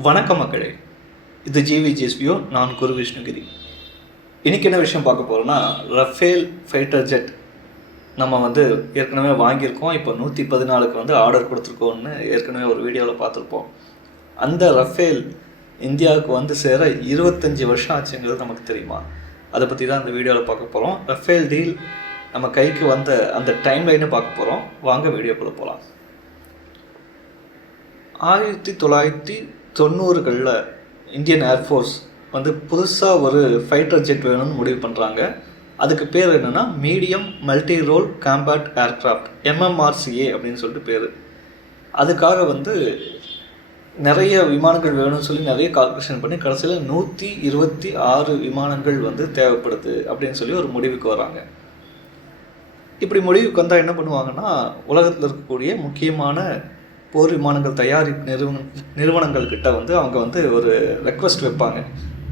வணக்கம் மக்களே, இது ஜிவிஜிஎஸ்பியோ. நான் குரு விஷ்ணுகிரி. இன்றைக்கி என்ன விஷயம் பார்க்க போகிறோன்னா, ரஃபேல் ஃபைட்டர் ஜெட் நம்ம ஏற்கனவே வாங்கியிருக்கோம். இப்போ 114க்கு ஆர்டர் கொடுத்துருக்கோன்னு ஏற்கனவே ஒரு வீடியோவில் பார்த்துருப்போம். அந்த ரஃபேல் இந்தியாவுக்கு சேர 25 வருஷம் ஆச்சுங்கிறது நமக்கு தெரியுமா? அதை பற்றி தான் இந்த வீடியோவில் பார்க்க போகிறோம். ரஃபேல் டீல் நம்ம கைக்கு வந்த அந்த டைம் லைனை பார்க்க போகிறோம். வாங்க வீடியோக்குள்ளே போகலாம். 1990களில் இந்தியன் ஏர்ஃபோர்ஸ் புதுசாக ஒரு ஃபைட்டர் ஜெட் வேணும்னு முடிவு பண்ணுறாங்க. அதுக்கு பேர் என்னென்னா medium multi role combat aircraft, MMRCA அப்படின்னு சொல்லிட்டு பேர். அதுக்காக நிறைய விமானங்கள் வேணும்னு சொல்லி நிறைய கால்குலேஷன் பண்ணி கடைசியில் 126 விமானங்கள் தேவைப்படுது அப்படின்னு சொல்லி ஒரு முடிவுக்கு வராங்க. இப்படி முடிவுக்கு வந்தால் என்ன பண்ணுவாங்கன்னா, உலகத்தில் இருக்கக்கூடிய முக்கியமான போர் விமானங்கள் தயாரிப்பு நிறுவனங்கள்கிட்ட அவங்க ஒரு ரெக்வஸ்ட் வைப்பாங்க.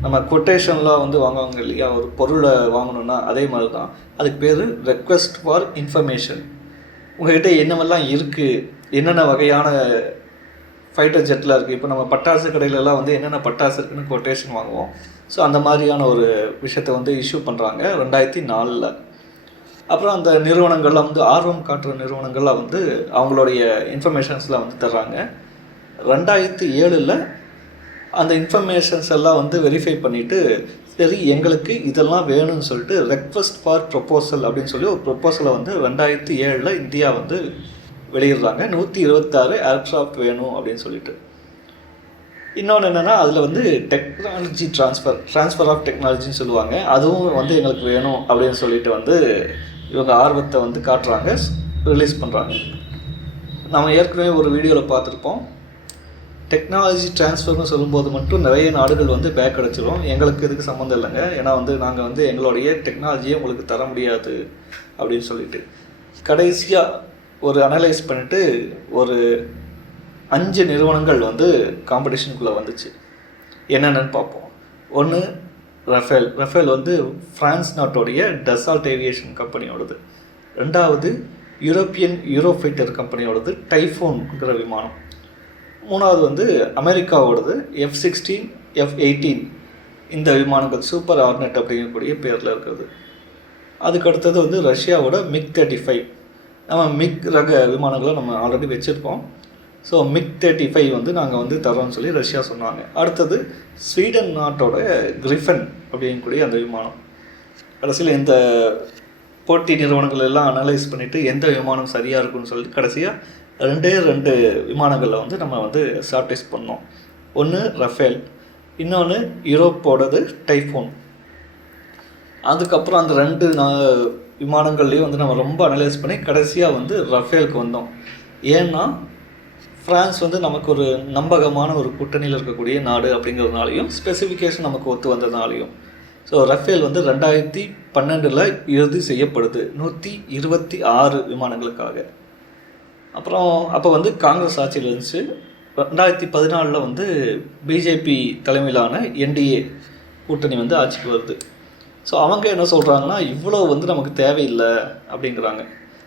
நம்ம கொட்டேஷன்லாம் வாங்குவாங்க இல்லையா, ஒரு பொருளை வாங்கணுன்னா அதே மாதிரி தான். அதுக்கு பேர் ரெக்வஸ்ட் ஃபார் இன்ஃபர்மேஷன். உங்கள்கிட்ட என்னவெல்லாம் இருக்குது, என்னென்ன வகையான ஃபைட்டர் ஜெட்டில் இருக்குது. இப்போ நம்ம பட்டாசு கடையிலலாம் என்னென்ன பட்டாசு இருக்குதுன்னு கொட்டேஷன் வாங்குவோம். ஸோ அந்த மாதிரியான ஒரு விஷயத்தை இஷ்யூ பண்ணுறாங்க 2004. அப்புறம் அந்த நிறுவனங்கள்லாம் ஆர்வம் காட்டுற நிறுவனங்கள்லாம் அவங்களுடைய இன்ஃபர்மேஷன்ஸ்லாம் தர்றாங்க. 2007 அந்த இன்ஃபர்மேஷன்ஸ் எல்லாம் வெரிஃபை பண்ணிவிட்டு, சரி எங்களுக்கு இதெல்லாம் வேணும்னு சொல்லிட்டு ரெக்வஸ்ட் ஃபார் ப்ரொப்போசல் அப்படின்னு சொல்லி ஒரு ப்ரொப்போசலை 2007 இந்தியா வெளியிடுறாங்க. 126 ஏர்க்ராஃப்ட் வேணும் அப்படின்னு சொல்லிட்டு. இன்னொன்று என்னென்னா, அதில் டெக்னாலஜி ட்ரான்ஸ்ஃபர் ஆஃப் டெக்னாலஜின்னு சொல்லுவாங்க. அதுவும் எங்களுக்கு வேணும் அப்படின்னு சொல்லிட்டு இவங்க ஆர்வத்தை காட்டுறாங்க, ரிலீஸ் பண்ணுறாங்க. நம்ம ஏற்கனவே ஒரு வீடியோவில் பார்த்துருப்போம். டெக்னாலஜி ட்ரான்ஸ்ஃபர்னு சொல்லும்போது மட்டும் நிறைய நாடுகள் பேக் அடிச்சிடும். எங்களுக்கு இதுக்கு சம்மந்தம் இல்லைங்க, ஏன்னா நாங்கள் எங்களுடைய டெக்னாலஜியை உங்களுக்கு தர முடியாது அப்படின்னு சொல்லிட்டு கடைசியாக ஒரு அனலைஸ் பண்ணிவிட்டு ஒரு 5 நிறுவனங்கள் காம்படிஷனுக்குள்ளே வந்துச்சு. என்னென்னு பார்ப்போம். ஒன்று ரஃபேல் ஃப்ரான்ஸ் நாட்டோடைய டசால்ட் ஏவியேஷன் கம்பெனியோடது. ரெண்டாவது யூரோப்பியன் யூரோஃபைட்டர் கம்பெனியோடது டைஃபோன்கிற விமானம். மூணாவது அமெரிக்காவோடது F-16 F-18 இந்த விமானங்கள் சூப்பர் ஆர்னெட் அப்படிங்கக்கூடிய பேரில் இருக்கிறது. அதுக்கடுத்தது ரஷ்யாவோட MiG-35. நம்ம மிக் ரக விமானங்களை நம்ம ஆல்ரெடி வச்சுருக்கோம். ஸோ MiG-35 நாங்கள் தரோன்னு சொல்லி ரஷ்யா சொன்னாங்க. அடுத்தது ஸ்வீடன் நாட்டோட கிரிஃபன் அப்படிங்கக்கூடிய அந்த விமானம். கடைசியில் இந்த போட்டி நிறுவனங்கள் எல்லாம் அனலைஸ் பண்ணிவிட்டு எந்த விமானம் சரியாக இருக்குன்னு சொல்லிட்டு கடைசியாக 2 விமானங்களில் நம்ம ஷார்ட்லிஸ்ட் பண்ணோம். ஒன்று ரஃபேல், இன்னொன்று யூரோப்போடது டைஃபோன். அதுக்கப்புறம் அந்த 2 விமானங்கள்லேயும் நம்ம ரொம்ப அனலைஸ் பண்ணி கடைசியாக ரஃபேலுக்கு வந்தோம். ஏன்னா ஃப்ரான்ஸ் நமக்கு ஒரு நம்பகமான ஒரு கூட்டணியில் இருக்கக்கூடிய நாடு அப்படிங்கிறதுனாலையும் ஸ்பெசிஃபிகேஷன் நமக்கு ஒத்து வந்ததுனாலையும் ஸோ ரஃபேல் 2012 இறுதி செய்யப்படுது 126 விமானங்களுக்காக. அப்புறம் அப்போ காங்கிரஸ் ஆட்சியில் இருந்துச்சு. 2014 பிஜேபி தலைமையிலான NDA கூட்டணி ஆட்சிக்கு வருது. ஸோ அவங்க என்ன சொல்கிறாங்கன்னா, இவ்வளோ நமக்கு தேவையில்லை அப்படிங்கிறாங்க.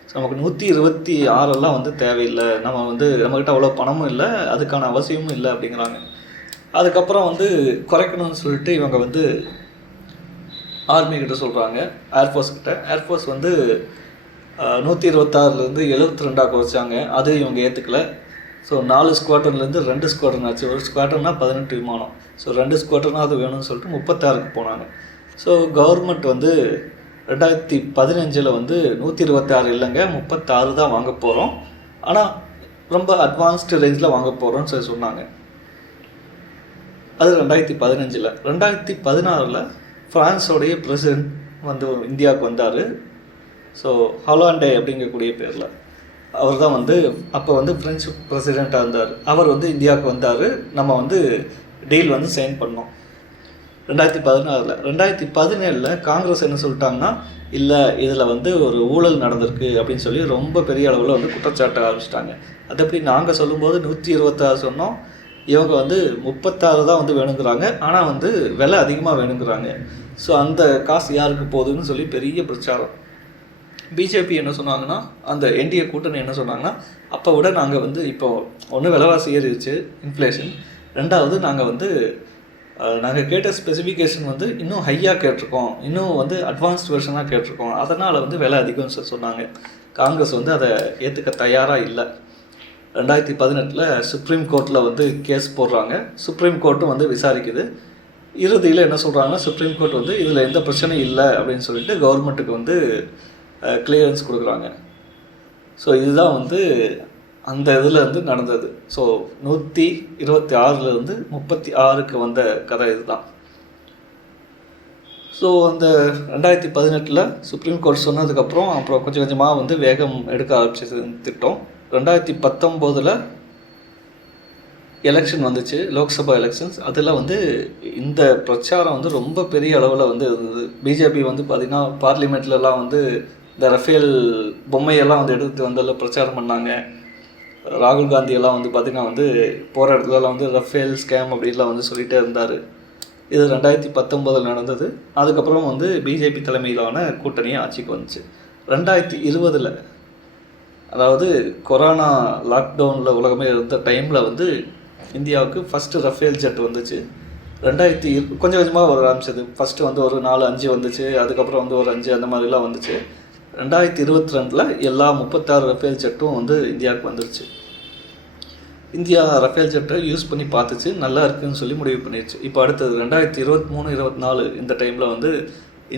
ஸோ நமக்கு 126 தேவையில்லை, நம்ம நம்மக்கிட்ட அவ்வளோ பணமும் இல்லை, அதுக்கான அவசியமும் இல்லை அப்படிங்கிறாங்க. அதுக்கப்புறம் குறைக்கணும்னு சொல்லிட்டு இவங்க ஆர்மி கிட்ட சொல்கிறாங்க, ஏர்ஃபோர்ஸ் கிட்ட. ஏர்ஃபோர்ஸ் 126 72 குறைச்சாங்க. அது இவங்க ஏற்றுக்கல. ஸோ 4 ஸ்குவாட்ரன்லேருந்து 2 ஸ்குவாட்ரன் ஆச்சு. ஒரு ஸ்குவாட்ரன்னா 18 விமானம். ஸோ 2 ஸ்குவாட்ரனாக அது வேணும்னு சொல்லிட்டு 36க்கு போனாங்க. ஸோ கவர்மெண்ட் 2015 126 இல்லைங்க, 36 தான் வாங்க போகிறோம், ஆனால் ரொம்ப அட்வான்ஸ்டு ரேஞ்சில் வாங்க போகிறோம்னு சொல்லி சொன்னாங்க. அது 2015. 2016 ஃப்ரான்ஸோடைய பிரசிடெண்ட் இந்தியாவுக்கு வந்தார். ஸோ ஹாலாண்டே அப்படிங்கக்கூடிய பேரில் அவர் தான் அப்போ ஃப்ரெஞ்சு பிரசிடெண்ட்டாக இருந்தார். அவர் இந்தியாவுக்கு வந்தார். நம்ம டீல் சைன் பண்ணோம் 2016. 2017 காங்கிரஸ் என்ன சொல்லிட்டாங்கன்னா, இல்லை இதில் ஒரு ஊழல் நடந்திருக்கு அப்படின்னு சொல்லி ரொம்ப பெரிய அளவில் குற்றச்சாட்ட ஆரம்பிச்சிட்டாங்க. அது எப்படி நாங்கள் சொல்லும்போது 126 சொன்னோம், இவங்க 36 தான் வேணுங்கிறாங்க, ஆனால் விலை அதிகமாக வேணுங்கிறாங்க. ஸோ அந்த காசு யாருக்கு போகுதுன்னு சொல்லி பெரிய பிரச்சாரம். பிஜேபி என்ன சொன்னாங்கன்னா, அந்த NDA கூட்டணி என்ன சொன்னாங்கன்னா, அப்போ விட நாங்கள் இப்போ ஒன்று விலைவாசி ஏறிடுச்சு, இன்ஃப்ளேஷன், ரெண்டாவது நாங்கள் கேட்ட ஸ்பெசிஃபிகேஷன் வந்து இன்னும் ஹையாக கேட்டிருக்கோம், இன்னும் வந்து அட்வான்ஸ்ட் வெர்ஷனாக கேட்டிருக்கோம், அதனால் வந்து விலை அதிகம்னு சொன்னாங்க. காங்கிரஸ் வந்து அதை ஏற்றுக்க தயாராக இல்லை. 2018 சுப்ரீம் கோர்ட்டில் வந்து கேஸ் போடுறாங்க. சுப்ரீம் கோர்ட்டும் வந்து விசாரிக்குது. இறுதியில் என்ன சொல்கிறாங்கன்னா, சுப்ரீம் கோர்ட் வந்து இதில் எந்த பிரச்சனையும் இல்லை அப்படின்னு சொல்லிட்டு கவர்மெண்ட்டுக்கு வந்து கிளியரன்ஸ் கொடுக்குறாங்க. ஸோ இதுதான் வந்து அந்த இதில் வந்து நடந்தது. ஸோ 126 36க்கு வந்த கதை இதுதான். ஸோ அந்த 2018 சுப்ரீம் கோர்ட் சொன்னதுக்கப்புறம் அப்புறம் கொஞ்சம் கொஞ்சமாக வந்து வேகம் எடுக்க ஆரம்பிச்சது திட்டம். 2019 எலெக்ஷன் வந்துச்சு, லோக்சபா எலெக்ஷன்ஸ். அதில் வந்து இந்த பிரச்சாரம் வந்து ரொம்ப பெரிய அளவில் வந்து இருந்தது. பிஜேபி வந்து பார்த்திங்கன்னா பார்லிமெண்ட்லலாம் வந்து இந்த ரஃபேல் பொம்மையெல்லாம் வந்து எடுத்து வந்து பிரச்சாரம் பண்ணாங்க. ராகுல் காந்தியெல்லாம் வந்து பார்த்திங்கன்னா வந்து போகிற இடத்துலலாம் வந்து ரஃபேல் ஸ்கேம் அப்படின்லாம் வந்து சொல்லிகிட்டே இருந்தார். இது 2019 நடந்தது. அதுக்கப்புறம் வந்து பிஜேபி தலைமையிலான கூட்டணியை ஆட்சிக்கு வந்துச்சு. 2020 அதாவது கொரோனா லாக்டவுனில் உலகமே இருந்த டைமில் வந்து இந்தியாவுக்கு ஃபஸ்ட்டு ரஃபேல் ஜெட் வந்துச்சு. கொஞ்சம் கொஞ்சமாக வர ஆரம்பிச்சது. ஃபஸ்ட்டு வந்து ஒரு 4-5 வந்துச்சு, அதுக்கப்புறம் வந்து ஒரு 5 அந்த மாதிரிலாம் வந்துச்சு. 2022 எல்லா 36 ரஃபேல் ஜெட்டும் வந்து இந்தியாவுக்கு வந்துருச்சு. இந்தியா ரஃபேல் ஜெட்டை யூஸ் பண்ணி பார்த்துச்சு, நல்லா இருக்குதுன்னு சொல்லி முடிவு பண்ணிடுச்சு. இப்போ அடுத்தது 2023-24 இந்த டைமில் வந்து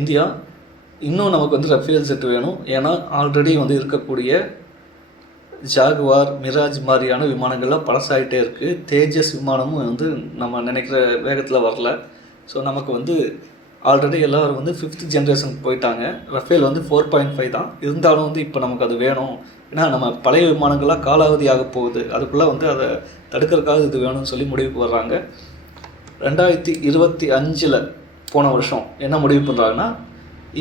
இந்தியா இன்னும் நமக்கு வந்து ரஃபேல் ஜெட் வேணும். ஏன்னா ஆல்ரெடி வந்து இருக்கக்கூடிய ஜாகுவார், மிராஜ் மாதிரியான விமானங்கள்லாம் பழசாகிட்டே இருக்குது. தேஜஸ் விமானமும் வந்து நம்ம நினைக்கிற வேகத்தில் வரல. ஸோ நமக்கு வந்து ஆல்ரெடி எல்லோரும் வந்து 5th ஜென்ரேஷனுக்கு போயிட்டாங்க. ரஃபேல் வந்து 4.5 தான். இருந்தாலும் வந்து இப்போ நமக்கு அது வேணும். ஏன்னா நம்ம பழைய விமானங்கள்லாம் காலாவதியாக போகுது, அதுக்குள்ளே வந்து அதை தடுக்கிறதுக்காக இது வேணும்னு சொல்லி முடிவுக்கு வர்றாங்க. 2025 போன வருஷம் என்ன முடிவு பண்ணுறாங்கன்னா,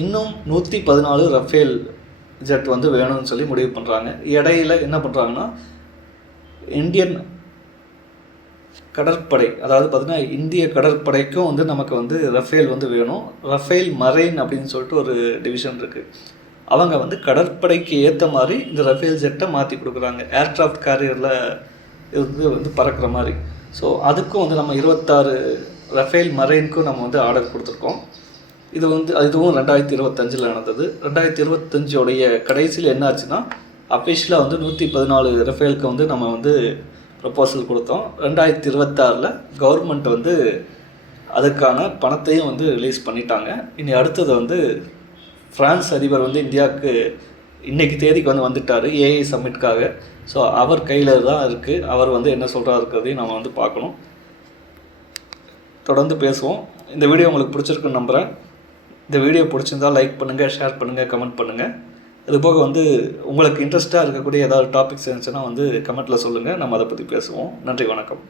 இன்னும் 114 ரஃபேல் ஜெட் வந்து வேணும்னு சொல்லி முடிவு பண்ணுறாங்க. இடையில என்ன பண்ணுறாங்கன்னா, இந்தியன் கடற்படை, அதாவது பார்த்திங்கன்னா இந்திய கடற்படைக்கும் வந்து நமக்கு வந்து ரஃபேல் வந்து வேணும். ரஃபேல் மரைன் அப்படின்னு சொல்லிட்டு ஒரு டிவிஷன் இருக்குது. அவங்க வந்து கடற்படைக்கு ஏற்ற மாதிரி இந்த ரஃபேல் ஜெட்டை மாற்றி கொடுக்குறாங்க, ஏர்க்ராஃப்ட் கேரியரில் இருந்து வந்து பறக்கிற மாதிரி. ஸோ அதுக்கும் வந்து நம்ம 26 ரஃபேல் மரைனுக்கும் நம்ம வந்து ஆர்டர் கொடுத்துருக்கோம். இதுவும் 2025 நடந்தது. 2025 கடைசியில் என்ன ஆச்சுன்னா, அஃபிஷியலாக வந்து 114 ரஃபேலுக்கு வந்து நம்ம வந்து ப்ரப்போசல் கொடுத்தோம். 2026 கவர்மெண்ட் வந்து அதுக்கான பணத்தையும் வந்து ரிலீஸ் பண்ணிட்டாங்க. இனி அடுத்தது வந்து ஃப்ரான்ஸ் அதிபர் வந்து இந்தியாவுக்கு இன்றைக்கி தேதிக்கு வந்து வந்துட்டார் ஏஐ சம்மிட்காக. ஸோ அவர் கையில் தான் இருக்குது. அவர் வந்து என்ன சொல்கிறா இருக்கிறதையும் நம்ம வந்து பார்க்கணும். தொடர்ந்து பேசுவோம். இந்த வீடியோ உங்களுக்கு பிடிச்சிருக்குன்னு நம்புகிறேன். இந்த வீடியோ பிடிச்சிருந்தால் லைக் பண்ணுங்கள், ஷேர் பண்ணுங்கள், கமெண்ட் பண்ணுங்கள். அதுபோக வந்து உங்களுக்கு இன்ட்ரெஸ்ட்டாக இருக்கக்கூடிய ஏதாவது டாபிக்ஸ் இருந்துச்சுன்னா வந்து கமெண்ட்டில் சொல்லுங்கள், நம்ம அதை பற்றி பேசுவோம். நன்றி, வணக்கம்.